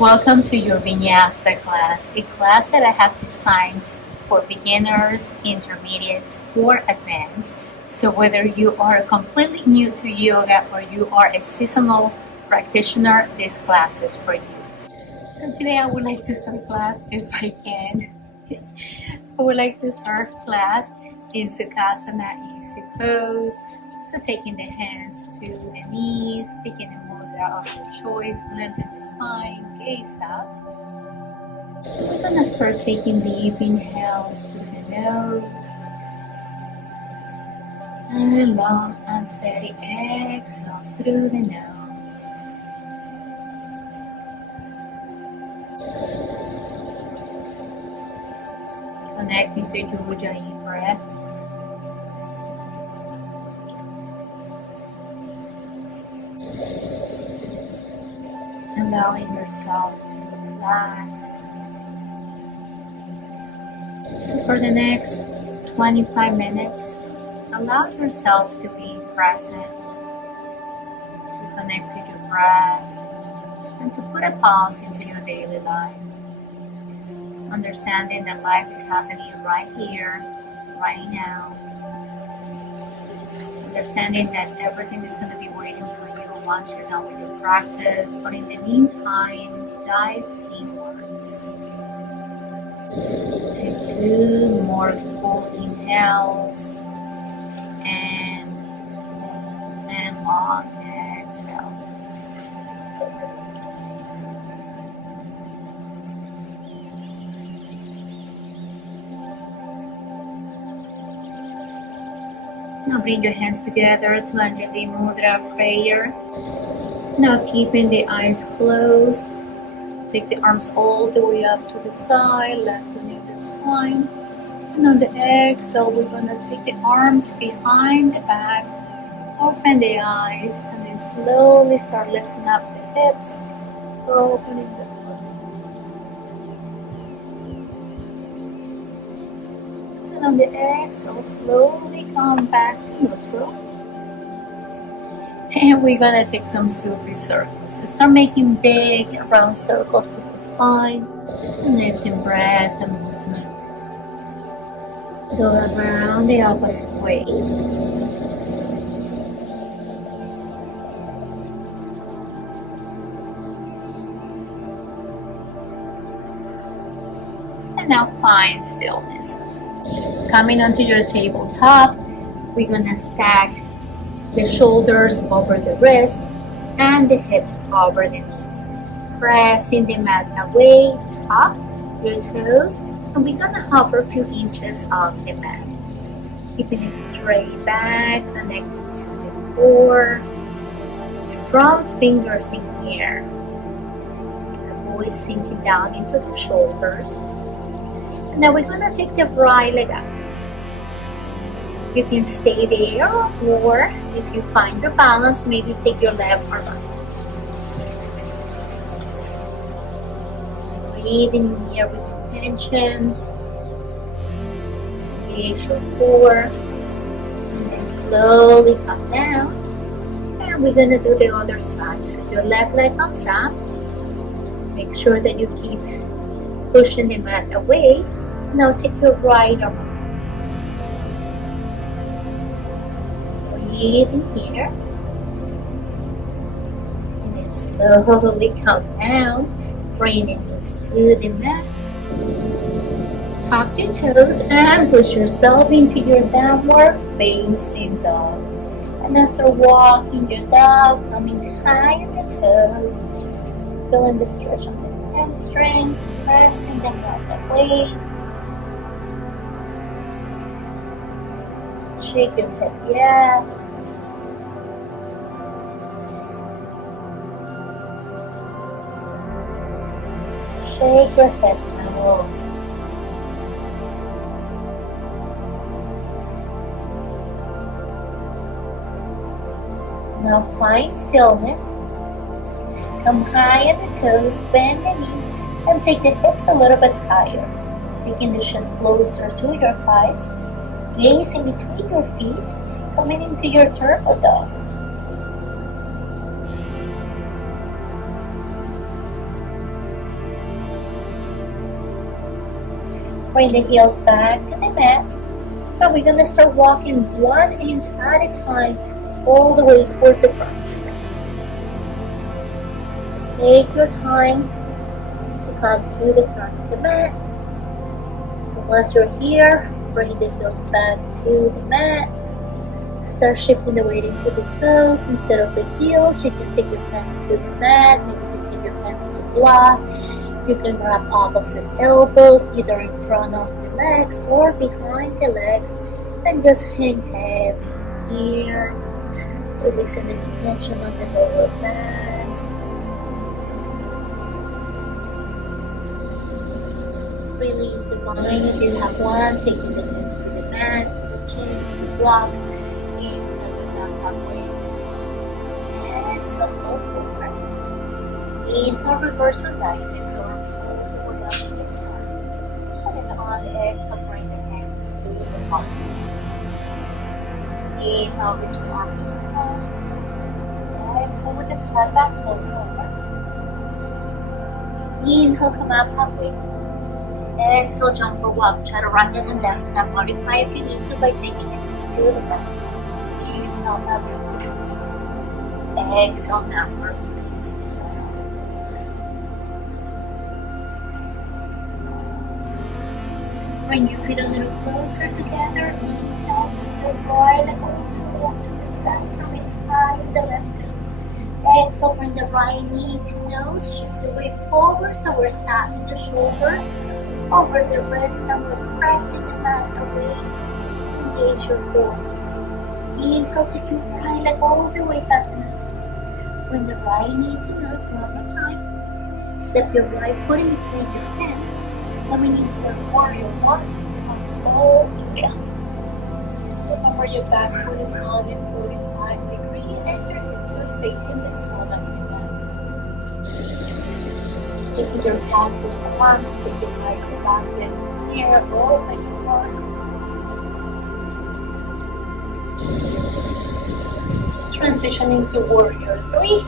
Welcome to your Vinyasa class, a class that I have designed for beginners, intermediates, or advanced. So whether you are completely new to yoga or you are a seasonal practitioner, this class is for you. So today I would like to start class, if I can. I would like to start class in Sukhasana, easy pose. So taking the hands to the knees, picking a mudra of your choice, lengthen the spine, gaze up. We're gonna start taking deep inhales through the nose and long and steady exhales through the nose. Connecting to your Ujjayi breath. Allowing yourself to relax. So for the next 25 minutes, allow yourself to be present, to connect to your breath, and to put a pause into your daily life. Understanding that life is happening right here, right now. Understanding that everything is going to be waiting for you once you're done with your practice, but in the meantime, dive inwards. Take 2 more full inhales and long exhales. Now bring your hands together to Anjali Mudra prayer. Now keeping the eyes closed, take the arms all the way up to the sky, lengthening the spine. And on the exhale, we're going to take the arms behind the back, open the eyes, and then slowly start lifting up the hips, opening the foot. And on the exhale, slowly come back to neutral. And we're going to take some Sufi circles. So start making big round circles with the spine, and lifting breath and movement. Go around the opposite way. And now find stillness. Coming onto your tabletop, we're going to stack the shoulders over the wrist and the hips over the knees. Pressing the mat away, top your toes, and we're going to hover a few inches off the mat. Keeping it straight back, connecting to the core. Strong fingers in here. Avoid sinking down into the shoulders. And now we're going to take the right leg up. You can stay there, or if you find your balance, maybe take your left arm up. Breathe in here with intention. Engage your core. And then slowly come down. And we're going to do the other side. So your left leg comes up. Make sure that you keep pushing the mat away. Now take your right arm up. Breathe in here, and then slowly come down, bring your knees to the mat, tuck your toes and push yourself into your downward facing dog. And as you're walking your dog, coming high on the toes, feeling the stretch on the hamstrings, pressing them out away. Shake your head, yes. Shake your head, no. Now find stillness. Come high on the toes, bend the knees, and take the hips a little bit higher. Taking the chest closer to your thighs. Gaze in between your feet, coming into your turtle dog. Bring the heels back to the mat. And we're going to start walking 1 inch at a time all the way towards the front. Take your time to come to the front of the mat. And once you're here, bring the heels back to the mat. Start shifting the weight into the toes instead of the heels. You can take your hands to the mat. Maybe you can take your hands to the block. You can grab opposite elbows either in front of the legs or behind the legs and just hang heavy here, releasing any tension on the lower back. Release the mind if you have one, taking the hands to the mat, the chins to block, inhale down halfway, exhale, roll forward. Inhale, reverse the leg. On the exhale, bring the hands to the heart. Inhale, reach the arms to the heart. Exhale with the flat back, fold forward. Inhale, come up halfway. Exhale, jump or walk. Chaturanga and Dasana. Modify if you need to by taking the hands to the back. Inhale, halfway. Exhale, downward. Bring your feet a little closer together. Inhale to the right and go to the left of the sky. Coming high in the left knee. Exhale, bring the right knee to nose. Shift the weight forward so we're snapping the shoulders over the wrist and we're pressing the mat away to engage your core. Inhale, take your right leg all the way back. Bring the right knee to nose one more time. Step your right foot in between your hands. Then we need to learn warrior one. Comes all the way up. Remember your back foot is on in 45 degrees and your hips are facing the front of your mat. Taking your back to the arms, take your right back then here, open your heart. Transitioning to warrior 3.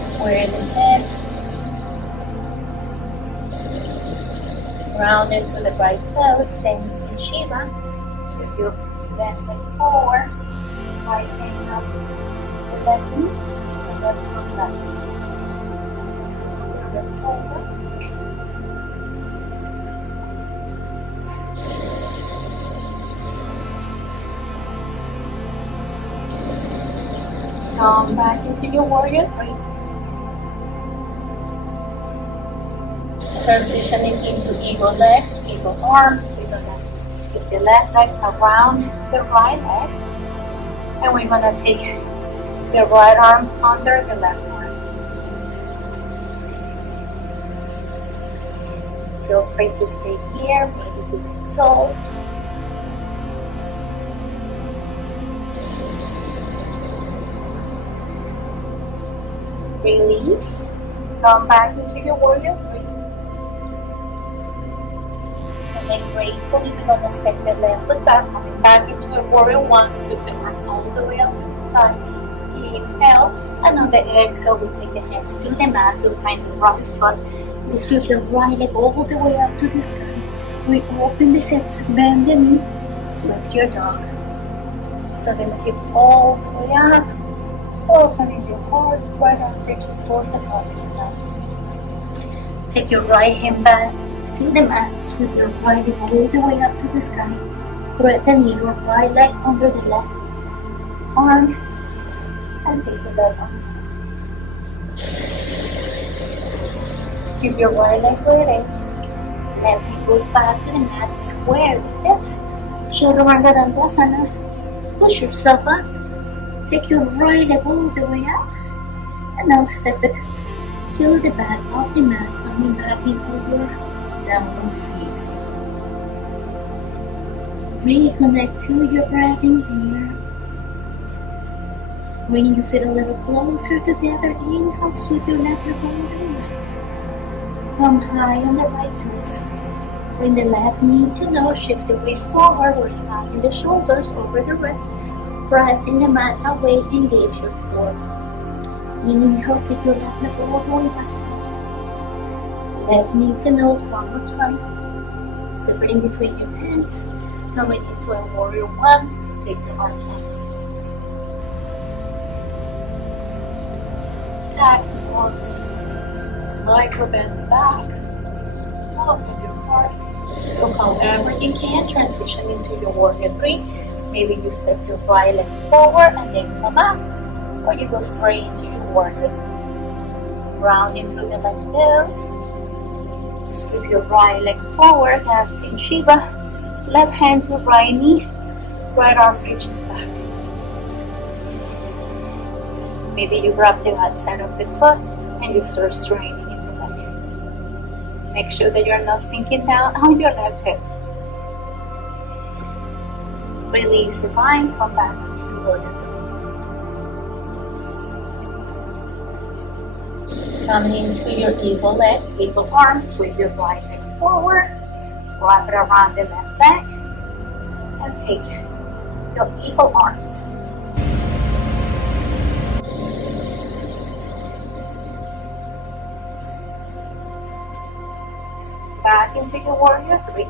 Square the hands. Round into the right toes, stands in Shiva. Sweep your left leg forward. Right hand up the left knee, and left foot back. Step forward. Come back into your warrior 3. Transitioning into eagle legs, eagle arms, eagle leg. Keep the left leg around the right leg. And we're going to take the right arm under the left arm. Feel free to stay here, maybe do it salt. Release. Come back into your warrior 3. And then gratefully we're going to step the left foot back, coming back into a warrior 1, sweep the arms all the way up to the sky. Inhale, and on the exhale we take the hands to the mat to find the right foot. We sweep the right leg all the way up to the sky. We open the hips, bend the knee, lift your dog. So then the hips all the way up, opening your heart, right arm reaches towards the bottom of the mat. Take your right hand back to the mat, sweep your right leg all the way up to the sky. Thread the needle, right leg under the left arm, and take the left arm. Keep your right leg where it is. Left hand goes back to the mat, square the hips. Chaturanga. Push yourself up. Take your right leg all the way up. And now step it to the back of the mat, coming back in over downward facing. Reconnect to your breath in here. Bring your feet a little closer together. Inhale, sweep your left leg all the way up. Come high on the right toes. Bring the left knee to nose. Shift the weight forward. We're sliding the shoulders over the wrist. Pressing the mat away. Engage your core. Inhale, take your left leg all the way back. Left knee to nose one more time. Step it in between your hands. Coming into a warrior one. Take the arms out. Cactus arms. Micro bend back. Open your heart. So however you can, transition into your warrior three. Maybe you step your right leg forward and then come up. Or you go straight into your warrior. Rounding through the left toes. Sweep your right leg forward, hands in Shiva. Left hand to right knee. Right arm reaches back. Maybe you grab the outside of the foot and you start straightening in the back. Make sure that you're not sinking down on your left hip. Release the bind, come back to your warrior. Coming into your eagle legs, eagle arms, sweep your right leg forward, wrap it around the left leg, and take your eagle arms. Back into your warrior three.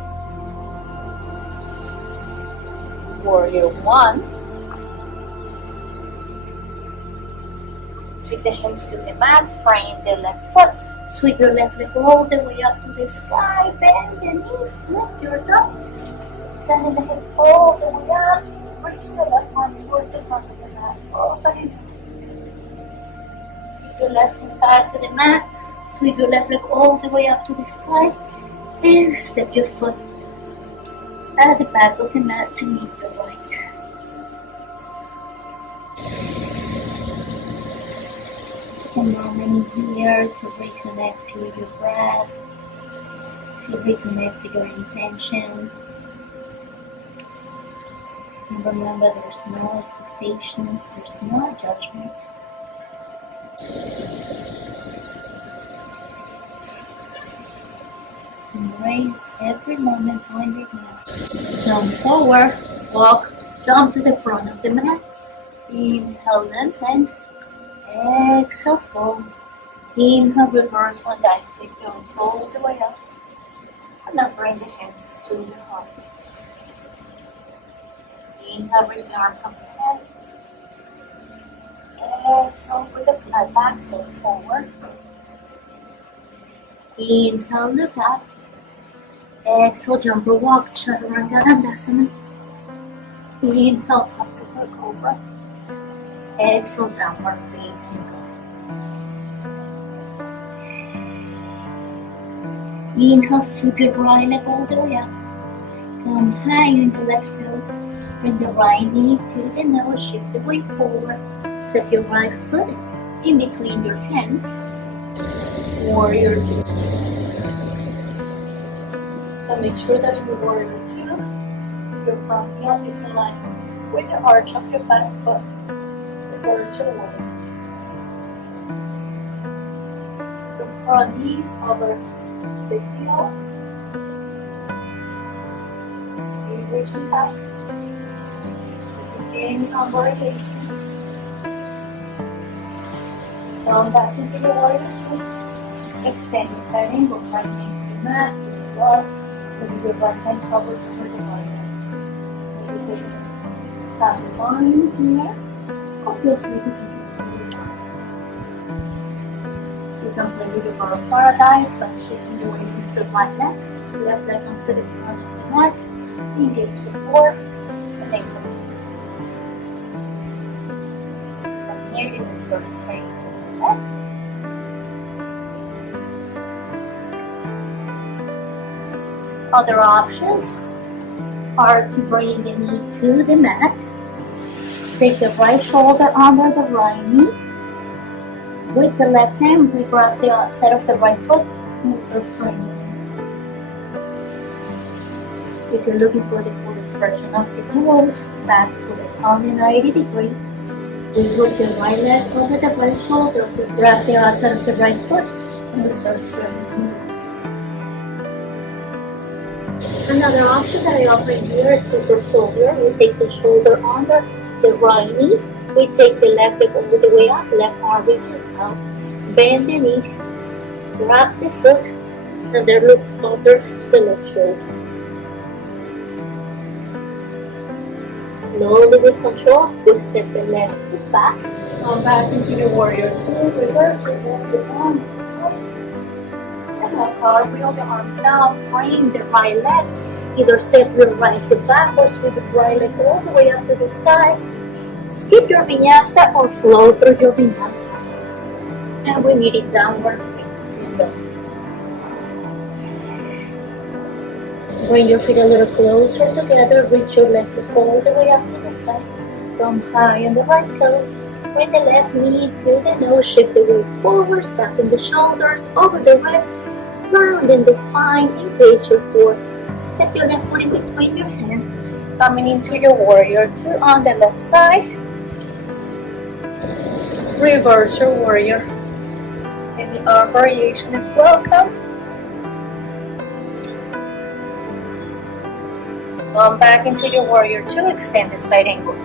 Warrior one. Take the hands to the mat, frame the left foot, sweep your left leg all the way up to the sky, bend the knees, lift your tongue, sending the hips all the way up, reach the left arm towards the front of the mat, open. Take your left foot back to the mat, sweep your left leg all the way up to the sky, and step your foot at the back of the mat to meet the right. A moment here to reconnect to your breath, to reconnect to your intention. And remember, there's no expectations, there's no judgment. Embrace every moment on your mat. Jump forward, walk, jump to the front of the mat. Inhale, lengthen. Exhale, fold. Inhale, reverse one dive. Take the arms all the way up. And now bring the hands to your heart. Inhale, reach the arms up the head. Exhale, with a flat back, fold forward. Inhale, look up. Exhale, jump or walk, chaturanga dandasana. Inhale, up to the cobra. Exhale, downward facing dog. Inhale, sweep your right leg all the way up. Come high on the left toes. Bring the right knee to the nose, shift the weight forward. Step your right foot in between your hands. Warrior two. So make sure that in the warrior two, your front heel is in line with the arch of your back foot. Reverse your way. The front knees over the heel. Keep reaching back. Inhale, rotation. Down back into the warrior two. Extend your side angle, right hand to the mat, to the floor. With your right hand covers over the warrior. Tap the line here. Or feel free to take it from the mat. You can play with your power paradise by shifting the weight into the right leg. The left leg comes to the front of the mat. Engage the core and then go. From here you can start straightening the leg. Other options are to bring the knee to the mat. Take the right shoulder under the right knee. With the left hand, we grab the outside of the right foot and start straightening. If you're looking for the full expression of the elbows, back to the palm in 90 degrees. We put the right leg over the right shoulder. We grab the outside of the right foot and we start straightening. Another option that I offer here is super shoulder. We take the shoulder under the right knee. We take the left leg all the way up. Left arm reaches out. Bend the knee. Grab the foot and then look under the left shoulder. Slowly with control, we step the left foot back. Come back into your warrior two, reverse your left foot on. And now cartwheel the arms down, frame the right leg. Either step your right foot back or sweep the right leg all the way up to the sky. Skip your vinyasa or flow through your vinyasa. And we meet in downward facing dog. Bring your feet a little closer together. Reach your left foot all the way up to the sky. From high on the right toes. Bring the left knee to the nose. Shift the weight forward. Stacking the shoulders over the wrist. Rounding the spine. Engage your core. Step your left foot in between your hands. Coming into your warrior two on the left side. Reverse your warrior. Any arm variation is welcome. Come back into your warrior two. Extend the side angle.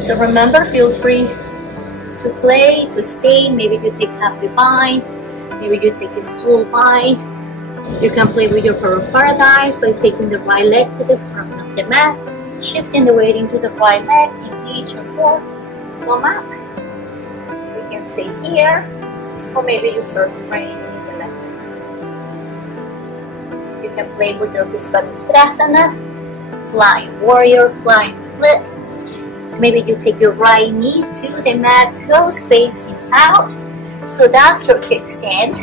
So remember, feel free to play, to stay. Maybe you take half the bind. Maybe you take a full bind. You can play with your paradise by taking the right leg to the front of the mat, shifting the weight into the right leg, engage your core, come up. You can stay here, or maybe you start straining in the left. You can play with your Visvaministrasana, flying warrior, flying split. Maybe you take your right knee to the mat, toes facing out. So that's your kickstand.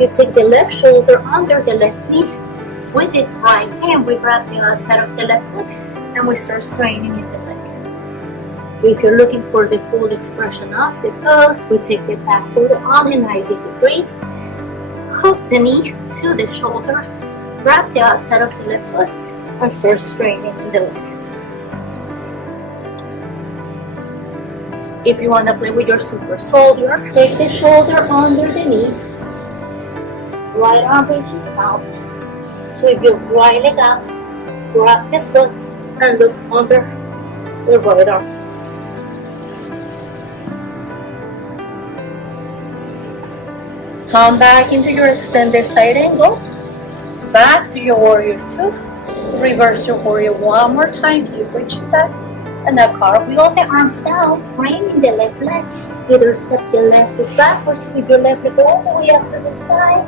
You take the left shoulder under the left knee. With the right hand, we grab the outside of the left foot and we start straining in the leg. If you're looking for the full expression of the pose, we take the back foot on a 90 degree. Hook the knee to the shoulder. Grab the outside of the left foot and start straining in the leg. If you want to play with your super soldier, take the shoulder under the knee. Right arm reaches out. Sweep your right leg up. Grab the foot and look under the right arm. Come back into your extended side angle. Back to your warrior two. Reverse your warrior one more time. Keep reaching back. And now cartwheel the arms down, framing the left leg. Either step the left foot back or sweep your left leg all the way up to the sky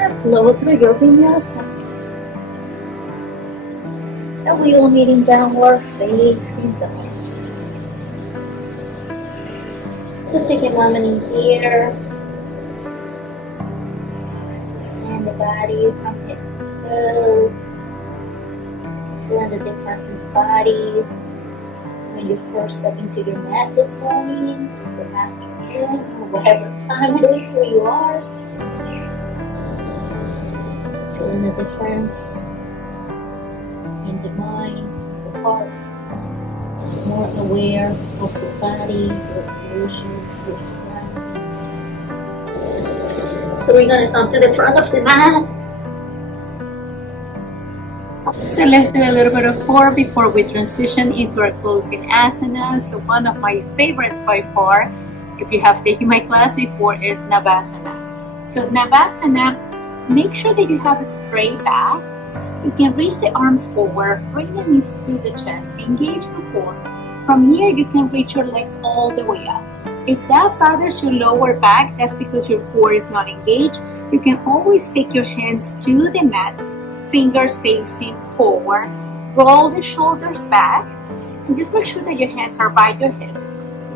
and flow through your vinyasa. And we will meet in downward facing dog. So take a moment in here. Scan the body from head to toe. Feel the difference in the body. When you first step into your mat this morning, or afternoon, or whatever time it is where you are. Feeling the difference in the mind, the heart. More aware of your body, your emotions, your surroundings. So we're going to come to the front of the mat. So let's do a little bit of core before we transition into our closing asana. So one of my favorites by far, if you have taken my class before, is Navasana. So Navasana, make sure that you have a straight back. You can reach the arms forward, bring the knees to the chest, engage the core. From here, you can reach your legs all the way up. If that bothers your lower back, that's because your core is not engaged. You can always take your hands to the mat, fingers facing forward, roll the shoulders back, and just make sure that your hands are by your hips.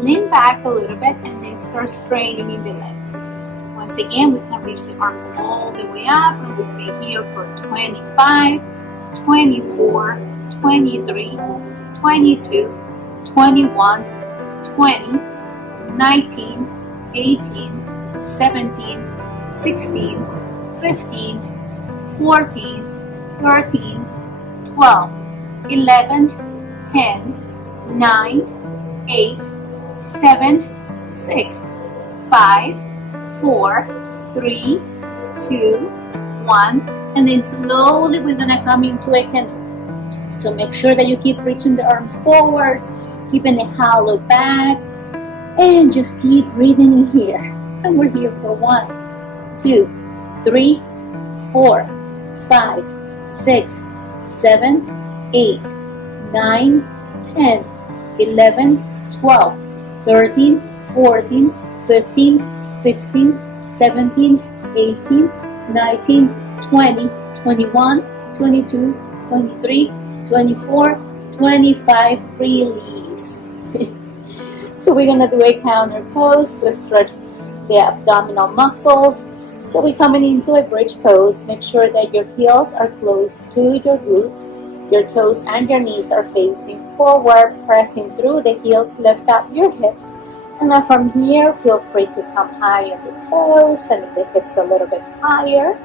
Lean back a little bit and then start straining in the legs. Once again, we can reach the arms all the way up and we stay here for 25, 24, 23, 22, 21, 20, 19, 18, 17, 16, 15, 14, 13, 12, 11, 10, 9, 8, 7, 6, 5, 4, 3, 2, 1, and then slowly we're gonna come into a canoe. So make sure that you keep reaching the arms forwards, keeping the hollow back, and just keep breathing in here. And we're here for 1, 2, 3, 4, 5, 6, 7, 8, 9, 10, 11, 12, 13, 14, 15, 16, 17, 18, 19, 20, 21, 22, 23, 24, 25, release. So we're gonna do a counter pose to stretch the abdominal muscles. So we're coming into a bridge pose. Make sure that your heels are close to your glutes. Your toes and your knees are facing forward, pressing through the heels. Lift up your hips. And then from here, feel free to come high on the toes, sending the hips a little bit higher.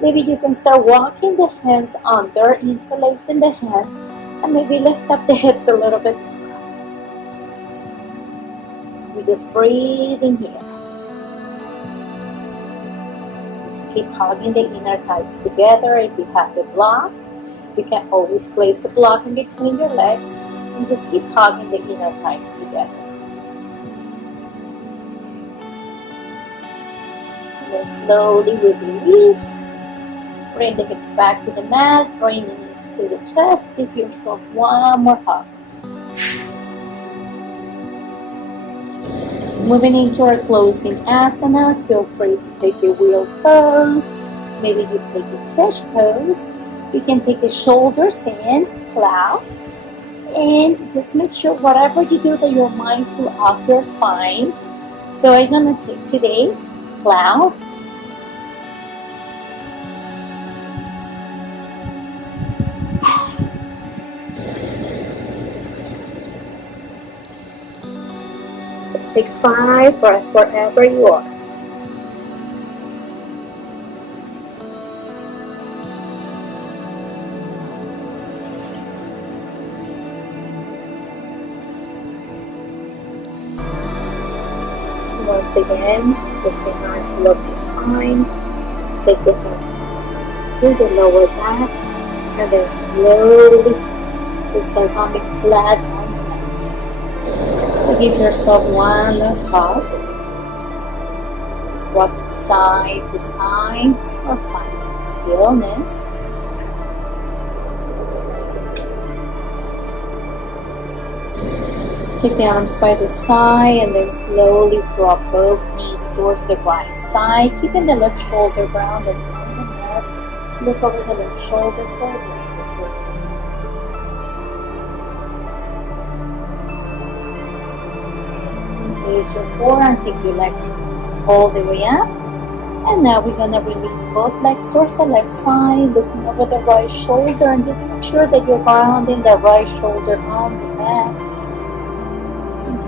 Maybe you can start walking the hands under, interlacing the hands, and maybe lift up the hips a little bit. We're just breathing here. Just keep hugging the inner thighs together. If you have the block, you can always place a block in between your legs and just keep hugging the inner thighs together. And then slowly we release. Bring the hips back to the mat. Bring the knees to the chest. Give yourself one more hug. Moving into our closing asanas, feel free to take a wheel pose. Maybe you take a fish pose. You can take a shoulder stand, cloud. And just make sure whatever you do that you're mindful of your spine. So I'm going to take today, cloud. So take 5 breaths wherever you are. Once again, just be mindful of your spine. Take the hands to the lower back, and then slowly just start coming flat on the mat. So give yourself one last hug. Rock side to side or find stillness. Take the arms by the side and then slowly drop both knees towards the right side, keeping the left shoulder grounded on the mat. Look over the left shoulder forward. Engage your core and take your legs all the way up. And now we're going to release both legs towards the left side, looking over the right shoulder, and just make sure that you're grounding the right shoulder on the mat.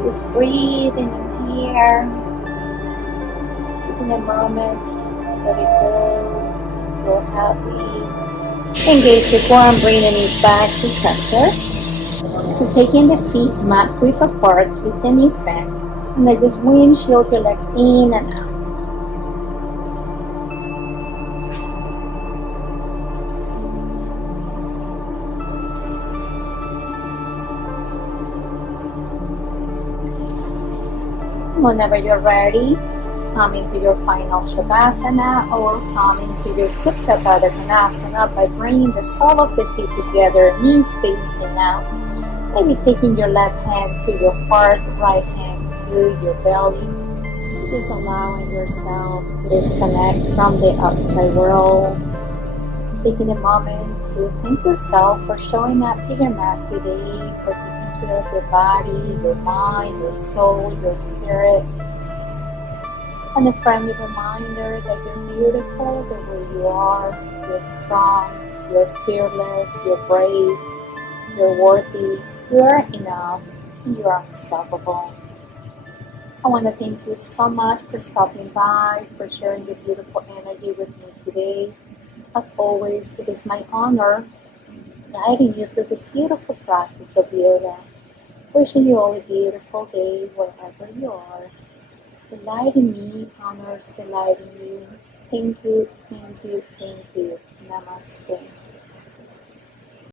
Just breathing in here, taking a moment, let it go, feel happy. Engage your core and bring the knees back to center. So taking the feet mat width apart, keep the knees bent, and then just windshield your legs in and out. Whenever you're ready, come into your final Shavasana or come into your Supta Baddha Konasana by bringing the sole of the feet together, knees facing out. Maybe taking your left hand to your heart, right hand to your belly. Just allowing yourself to disconnect from the outside world. Taking a moment to thank yourself for showing up to your mat today, for taking care of your body, your mind, your soul, your spirit. And a friendly reminder that you're beautiful the way you are. You're strong, you're fearless, you're brave, you're worthy, you are enough, and you are unstoppable. I want to thank you so much for stopping by, for sharing your beautiful energy with me today. As always, it is my honor guiding you through this beautiful practice of yoga. Wishing you all a beautiful day wherever you are. The light in me honors the light in you. Thank you, thank you, thank you. Namaste.